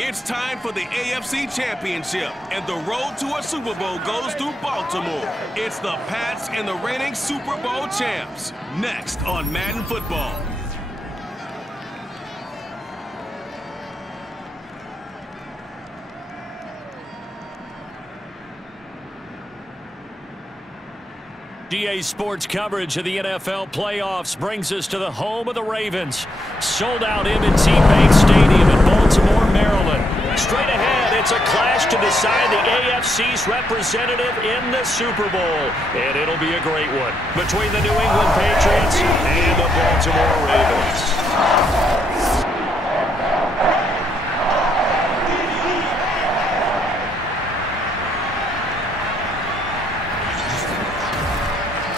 It's time for the AFC Championship, and the road to a Super Bowl goes through Baltimore. It's the Pats and the reigning Super Bowl champs. Next on Madden Football. EA Sports coverage of the NFL playoffs brings us to the home of the Ravens. Sold out M&T Bank Stadium in Baltimore, Maryland. Straight ahead, it's a clash to decide the AFC's representative in the Super Bowl. And it'll be a great one between the New England Patriots and the Baltimore Ravens.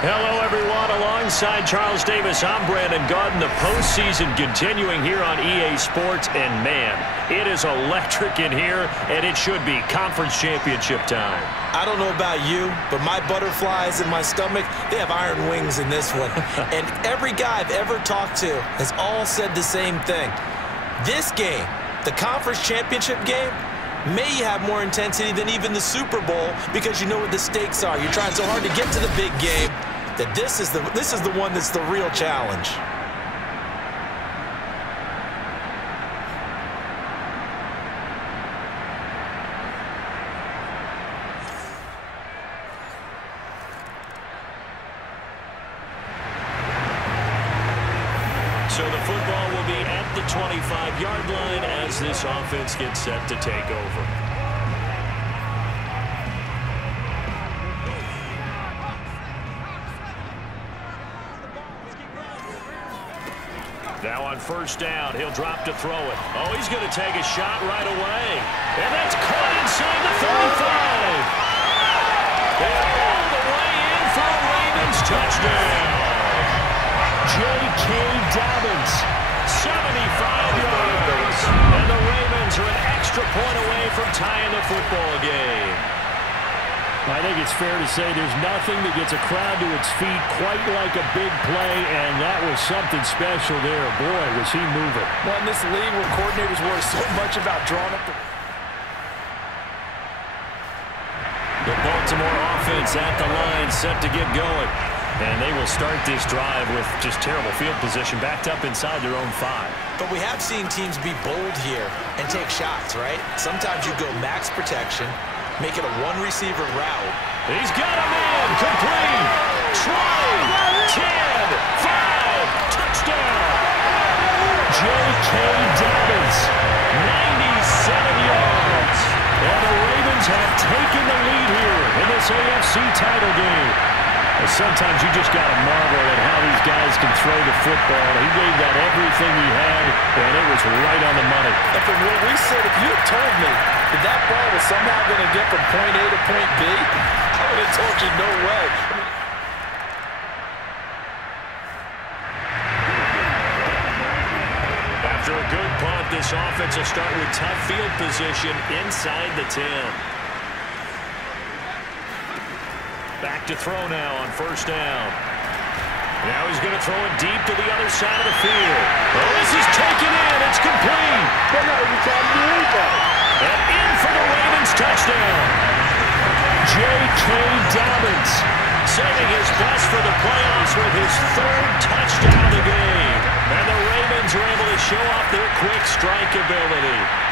Hello, everyone. Alongside Charles Davis, I'm Brandon Gaudin. The postseason continuing here on EA Sports. And, man, it is electric in here, and it should be conference championship time. I don't know about you, but my butterflies in my stomach, they have iron wings in this one. And every guy I've ever talked to has all said the same thing. This game, the conference championship game, may have more intensity than even the Super Bowl because you know what the stakes are. You're trying so hard to get to the big game that this is the one that's the real challenge. So the football will be at the 25-yard line as this offense gets set to take over. Now on first down, he'll drop to throw it. Oh, he's going to take a shot right away. And that's caught inside the 35. And all the way in for a Ravens touchdown. J.K. Dobbins, 75 yards. And the Ravens are an extra point away from tying the football game. I think it's fair to say there's nothing that gets a crowd to its feet quite like a big play, and that was something special there. Boy, was he moving. Well, in this league where coordinators worry so much about drawing up the Baltimore offense at the line, set to get going. And they will start this drive with just terrible field position, backed up inside their own 5. But we have seen teams be bold here and take shots, right? Sometimes you go max protection, make it a one-receiver route. He's got a man, complete, try, 10, 5, touchdown. J.K. Dobbins, 97 yards. And the Ravens have taken the lead here in this AFC title game. Sometimes you just got to marvel at how these guys can throw the football. He gave that everything he had, and it was right on the money. And from where we sit, if you had told me that that ball was somehow going to get from point A to point B, I would have told you no way. After a good punt, this offense will start with tough field position inside the 10. Back to throw now on first down. Now he's going to throw it deep to the other side of the field. Oh, this is taken in. It's complete. They're not even trying to do anything. And in for the Ravens touchdown. J.K. Dobbins saving his best for the playoffs with his 3rd touchdown of the game. And the Ravens are able to show off their quick strike ability.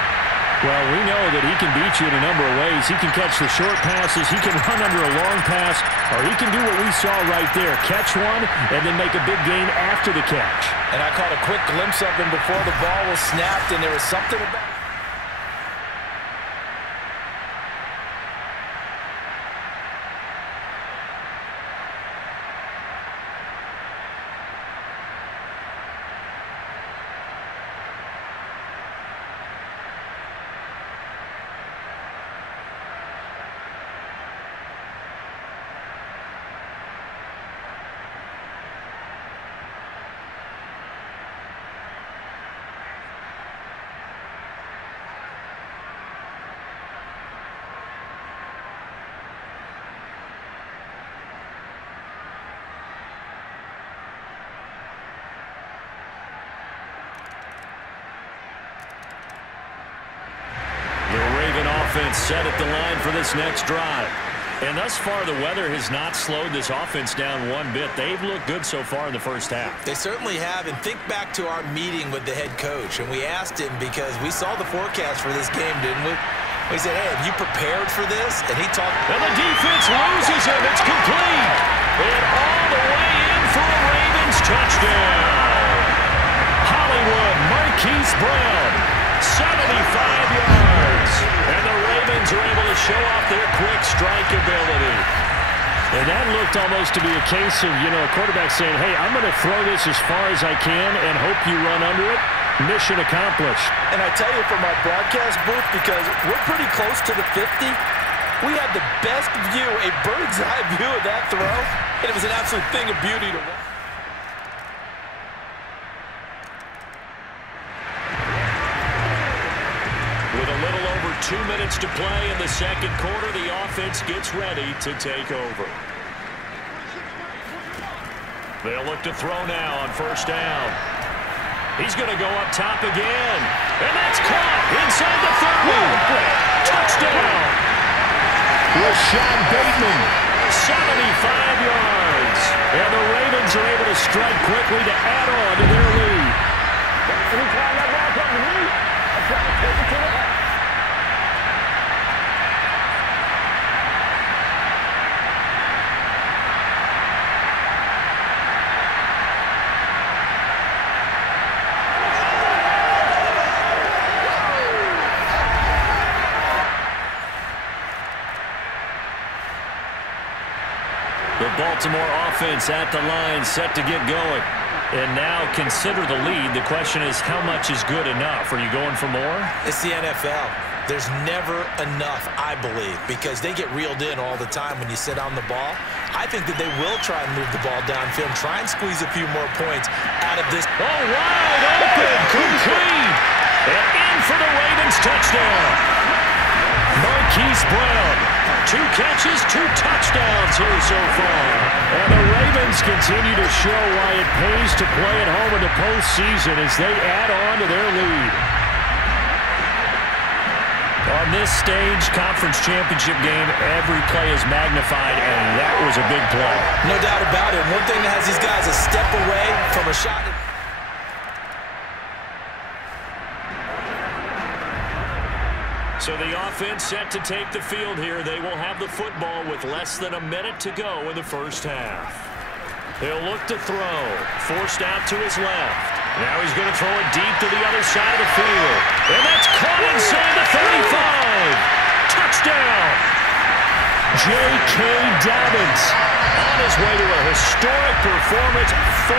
Well, we know that he can beat you in a number of ways. He can catch the short passes, he can run under a long pass, or he can do what we saw right there, catch one and then make a big gain after the catch. And I caught a quick glimpse of him before the ball was snapped, and there was something about offense set at the line for this next drive. And thus far, the weather has not slowed this offense down one bit. They've looked good so far in the first half. They certainly have. And think back to our meeting with the head coach. And we asked him because we saw the forecast for this game, didn't we? We said, hey, have you prepared for this? And he talked. And the defense loses him. It's complete. And all the way in for a Ravens touchdown. Hollywood Marquise Brown, 75 yards. And the Ravens are able to show off their quick strike ability. And that looked almost to be a case of, a quarterback saying, hey, I'm going to throw this as far as I can and hope you run under it. Mission accomplished. And I tell you from our broadcast booth, because we're pretty close to the 50, we had the best view, a bird's eye view of that throw. And it was an absolute thing of beauty to watch. With a little over 2 minutes to play in the second quarter, the offense gets ready to take over. They'll look to throw now on first down. He's going to go up top again. And that's caught inside the 30. Touchdown. Rashad Bateman, 75 yards. And the Ravens are able to strike quickly to add on to their lead. Anytime that ball comes to me, I try to take it to the head. Baltimore offense at the line, set to get going. And now consider the lead. The question is, how much is good enough? Are you going for more? It's the NFL. There's never enough, I believe, because they get reeled in all the time when you sit on the ball. I think that they will try and move the ball downfield, try and squeeze a few more points out of this. Oh, wide open, complete, and in for the Ravens touchdown. Marquise Brown, 2 catches, 2 touchdowns here so far. And the Ravens continue to show why it pays to play at home in the postseason as they add on to their lead. On this stage, conference championship game, every play is magnified, and that was a big play. No doubt about it. One thing that has these guys a step away from a shot. So the offense set to take the field here. They will have the football with less than a minute to go in the first half. He'll look to throw. Forced out to his left. Now he's going to throw it deep to the other side of the field. And that's caught inside the 35. Touchdown. J.K. Dobbins on his way to a historic performance. 4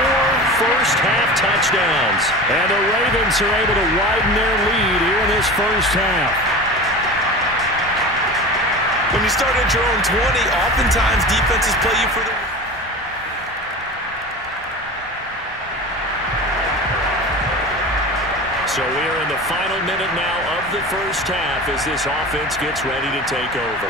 first-half touchdowns. And the Ravens are able to widen their lead here in this first half. When you start at your own 20, oftentimes defenses play you for the... So we are in the final minute now of the first half as this offense gets ready to take over.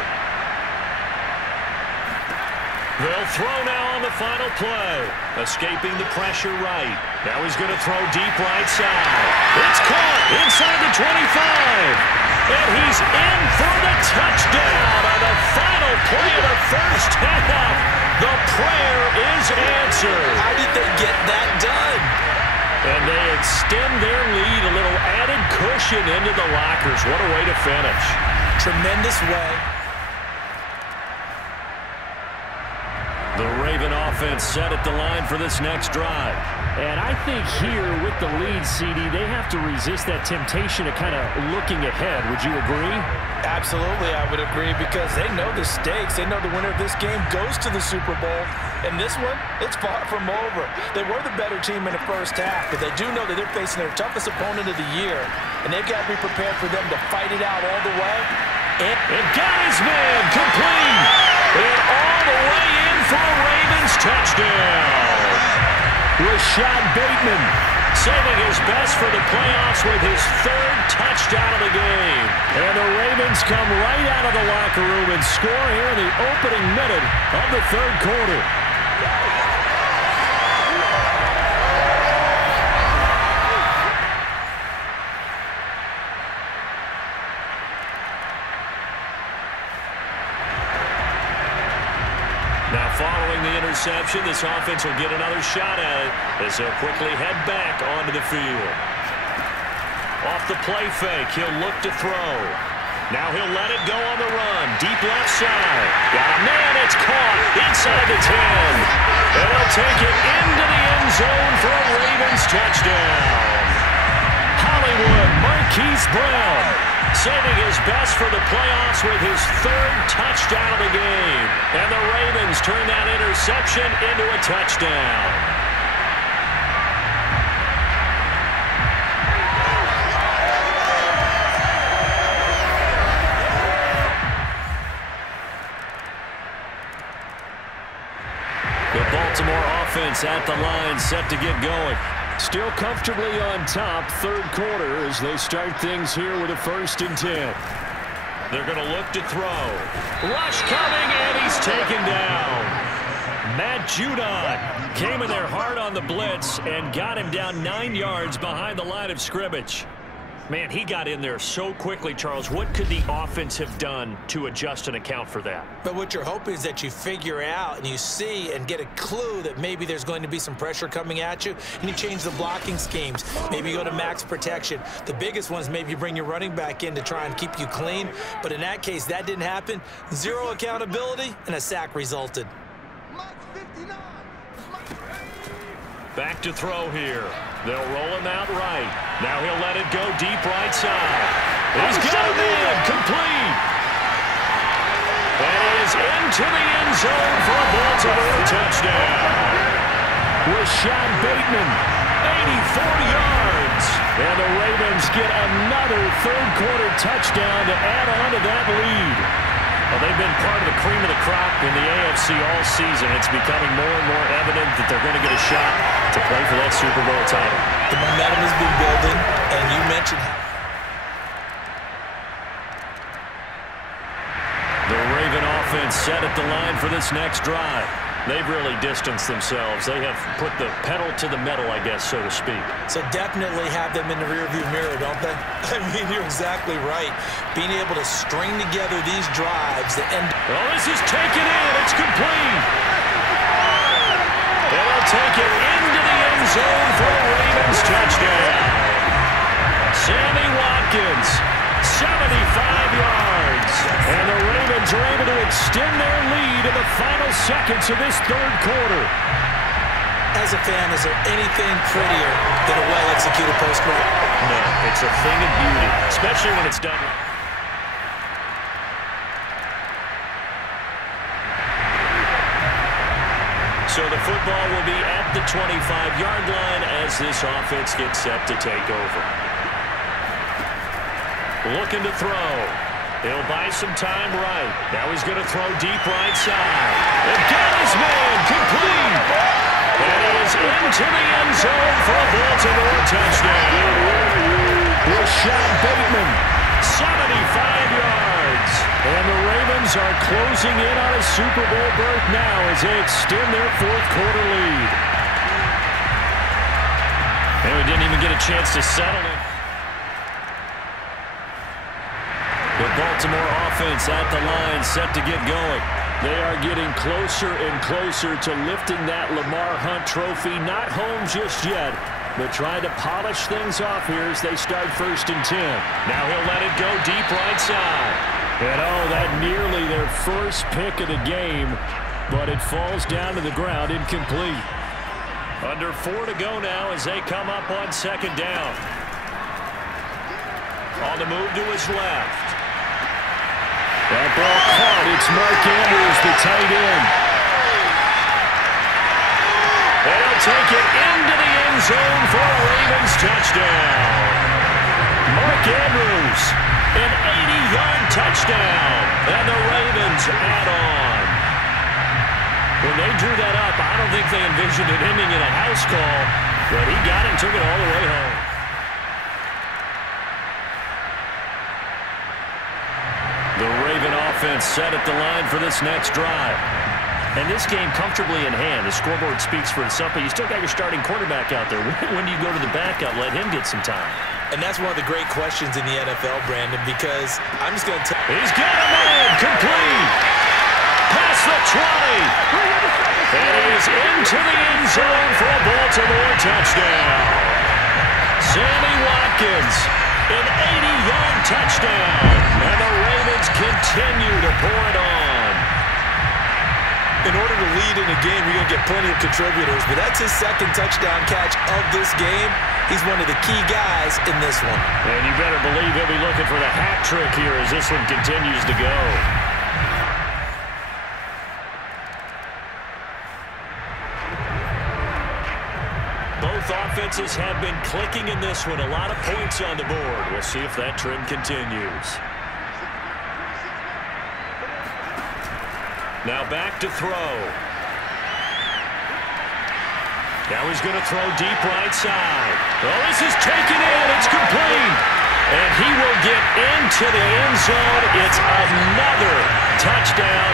They'll throw now on the final play. Escaping the pressure right. Now he's going to throw deep right side. It's caught inside the 25. And he's in for the touchdown on the final play of the first half. The prayer is answered. How did they get that done? And they extend their lead, a little added cushion into the lockers. What a way to finish. Tremendous way. The Raven offense set at the line for this next drive. And I think here with the lead, CD, they have to resist that temptation of kind of looking ahead. Would you agree? Absolutely, I would agree, because they know the stakes. They know the winner of this game goes to the Super Bowl. And this one, it's far from over. They were the better team in the first half, but they do know that they're facing their toughest opponent of the year. And they've got to be prepared for them to fight it out all the way. And got his man complete. And all the way in for a Ravens touchdown. Rashad Bateman saving his best for the playoffs with his 3rd touchdown of the game. And the Ravens come right out of the locker room and score here in the opening minute of the 3rd quarter. interception. This offense will get another shot at it as they'll quickly head back onto the field. Off the play fake, he'll look to throw. Now he'll let it go on the run. Deep left side. Got a man, it's caught inside the 10. And he'll take it into the end zone for a Ravens touchdown. Hollywood Marquise Brown saving his best for the playoffs with his third touchdown of the game. And the Ravens turn that interception into a touchdown. The Baltimore offense at the line, set to get going. Still comfortably on top, third quarter, as they start things here with a 1st and 10. They're going to look to throw. Rush coming, and he's taken down. Matt Judon came in there hard on the blitz and got him down 9 yards behind the line of scrimmage. Man, he got in there so quickly, Charles. What could the offense have done to adjust and account for that? But what you're hoping is that you figure out and you see and get a clue that maybe there's going to be some pressure coming at you, and you change the blocking schemes. Maybe you go to max protection. The biggest one is maybe you bring your running back in to try and keep you clean. But in that case, that didn't happen. Zero accountability, and a sack resulted. Back to throw here. They'll roll him out right. Now he'll let it go deep right side. He's got a man, complete. And he is into the end zone for a Baltimore touchdown. Rashad Bateman, 84 yards. And the Ravens get another third-quarter touchdown to add on to that lead. Well, they've been part of the cream of the crop in the AFC all season. It's becoming more and more evident that they're going to get a shot to play for that Super Bowl title. The momentum has been building, and you mentioned the Raven offense set at the line for this next drive. They've really distanced themselves. They have put the pedal to the metal, I guess, so to speak. So definitely have them in the rearview mirror, don't they? I mean, you're exactly right. Being able to string together these drives that end. Well, this is taken in. It's complete. They'll take it into the end zone for a Ravens touchdown. Sammy Watkins, 75 yards. And the Ravens are able to extend their lead in the final seconds of this third quarter. As a fan, is there anything prettier than a well-executed post route? No, it's a thing of beauty, especially when it's done. So the football will be at the 25-yard line as this offense gets set to take over. Looking to throw. He'll buy some time right. Now he's going to throw deep right side. And got his man, complete. And he is into the end zone for a Baltimore touchdown. Rashad Bateman, 75 yards. and the Ravens are closing in on a Super Bowl berth now as they extend their fourth quarter lead. And we didn't even get a chance to settle it. The Baltimore offense at the line, set to get going. They are getting closer and closer to lifting that Lamar Hunt trophy. Not home just yet, but trying to polish things off here as they start 1st and 10. Now he'll let it go deep right side. And oh, that nearly their first pick of the game, but it falls down to the ground incomplete. Under 4 to go now as they come up on 2nd down. On the move to his left. That ball caught. It's Mark Andrews, the tight end. They'll take it into the end zone for a Ravens touchdown. Mark Andrews, an 80-yard touchdown, and the Ravens add on. When they drew that up, I don't think they envisioned it ending in a house call, but he got it and took it all the way home. The Raven offense set at the line for this next drive. And this game comfortably in hand. The scoreboard speaks for itself, but you still got your starting quarterback out there. When do you go to the backup, let him get some time? And that's one of the great questions in the NFL, Brandon, because I'm just going to tell you. He's got a man, complete. Past the 20. And he is into the end zone for a Baltimore touchdown. Sammy Watkins, an 80-yard touchdown. And the Ravens continue to pour it on. In order to lead in a game, you're going to get plenty of contributors, but that's his second touchdown catch of this game. He's one of the key guys in this one. And you better believe he'll be looking for the hat trick here as this one continues to go. Both offenses have been clicking in this one. A lot of points on the board. We'll see if that trend continues. Now back to throw. Now he's going to throw deep right side. Oh, this is taken in. It's complete. And he will get into the end zone. It's another touchdown.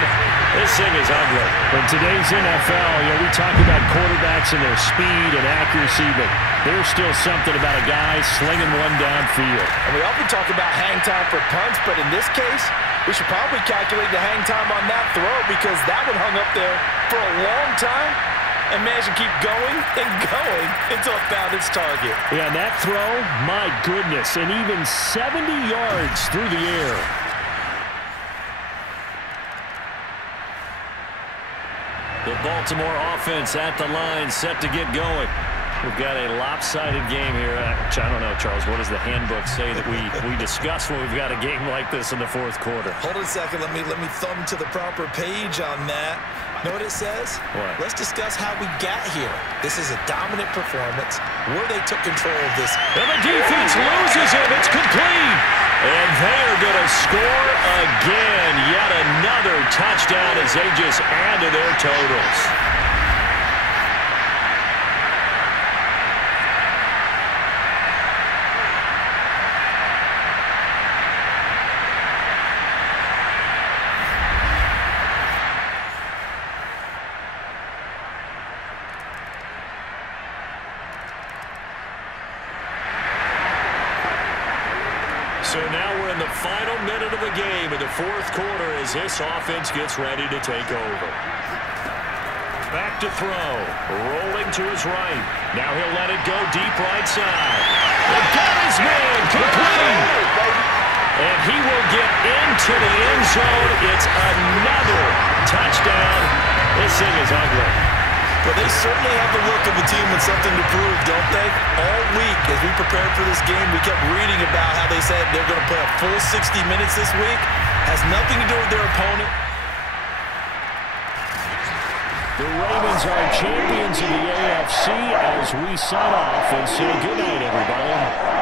This thing is ugly. In today's NFL, we talk about quarterbacks and their speed and accuracy, but there's still something about a guy slinging one downfield. And we often talk about hang time for punts, but in this case, we should probably calculate the hang time on that throw because that one hung up there for a long time and managed to keep going and going until it found its target. Yeah, and that throw, my goodness, and even 70 yards through the air. The Baltimore offense at the line, set to get going. We've got a lopsided game here. I don't know, Charles, what does the handbook say that we discuss when we've got a game like this in the fourth quarter? Hold on a second. Let me thumb to the proper page on that. Know what it says? What? Let's discuss how we got here. This is a dominant performance where they took control of this. And the defense loses him. It's complete. And they are going to score again. Yet another touchdown as they just add to their totals. So now we're in the final minute of the game in the fourth quarter as this offense gets ready to take over. Back to throw. Rolling to his right. Now he'll let it go deep right side. And got his man complete. And he will get into the end zone. It's another touchdown. This thing is ugly. Well, they certainly have the look of a team with something to prove, don't they? All week, as we prepared for this game, we kept reading about how they said they're going to play a full 60 minutes this week. Has nothing to do with their opponent. The Ravens are champions of the AFC as we sign off and say good night, everybody.